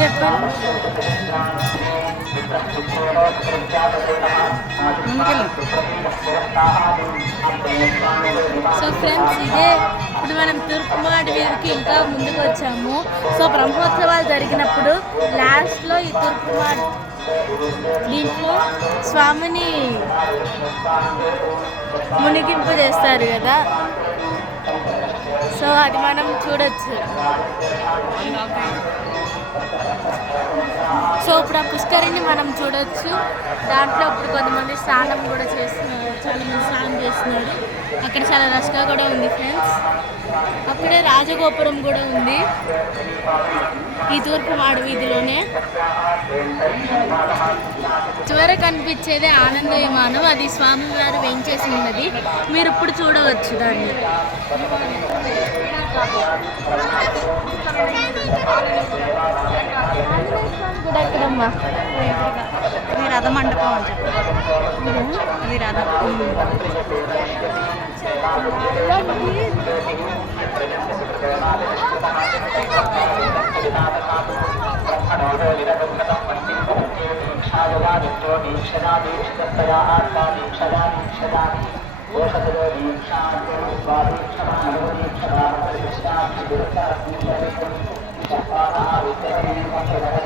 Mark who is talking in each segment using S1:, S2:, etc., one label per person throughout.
S1: చెప్పండి so friends ఇదే ఇప్పుడు మనం తూర్పుమాడి వీధికి ఇంకా ముందుకు వచ్చాము. సో బ్రహ్మోత్సవాలు జరిగినప్పుడు లాస్ట్లో ఈ తూర్పుమాడి దీంట్లో స్వామిని మునిగింపు చేస్తారు కదా. సో అది మనం చూడొచ్చు. సో ఇప్పుడు ఆ పుష్కరిని మనం చూడొచ్చు. దాంట్లో ఇప్పుడు కొంతమంది స్నానం కూడా చేస్తున్నారు. చాలా మంది స్నానం చేస్తున్నారు. అక్కడ చాలా రష్గా కూడా ఉంది ఫ్రెండ్స్ అక్కడే రాజగోపురం కూడా ఉంది. ఈ తూర్పు మాడ వీధిలోనే. చివర కనిపించేదే ఆనంద విమానం అది స్వామివారు వేయించేసి ఉన్నది. మీరు ఇప్పుడు చూడవచ్చు దాన్ని. కూడా ఎక్కడమ్మా
S2: ఇది రథ మండపం అని చెప్పి ఇది రథం.
S1: ఈ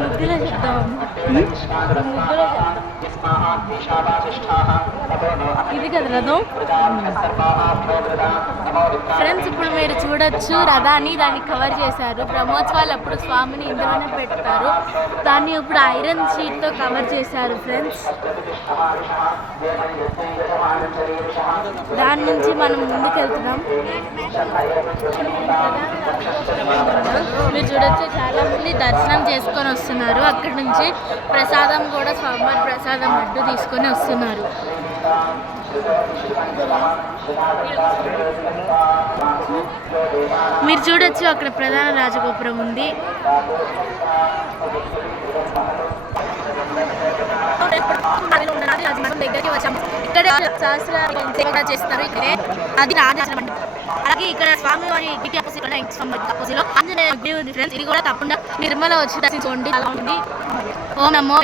S1: ముగ్గులో చెప్తామమ్మా ముగ్గులో ఇది కదా రథం? ఫ్రెండ్స్ ఇప్పుడు మీరు చూడొచ్చు రథాన్ని దాన్ని కవర్ చేశారు. బ్రహ్మోత్సవాలు అప్పుడు స్వామిని ఇందులోనే పెడతారు. దాన్ని ఇప్పుడు ఐరన్ షీట్తో కవర్ చేశారు ఫ్రెండ్స్ దాని నుంచి మనం ముందుకు వెళ్తున్నాం మీరు చూడొచ్చు చాలా మంది దర్శనం చేసుకొని వస్తున్నారు. అక్కడి నుంచి ప్రసాదం కూడా స్వామివారి ప్రసాదం లడ్డు తీసుకొని వస్తున్నారు. మీరు చూడొచ్చు అక్కడ ప్రధాన రాజగోపురం ఉంది. దగ్గరికి వచ్చాము ఇక్కడే సహస్రాలు చేస్తారు ఇక్కడే అది రాజాశ్రమం అలాగే ఇక్కడ స్వామివారి గిటి అపోజిట్ అపోజిట్లో ఆంజనేయ గుడి ఉంది ఫ్రెండ్స్ ఇది కూడా తప్పకుండా నిర్మల వచ్చి దర్శించుకోండి. అలా ఉంది. ఓం నమో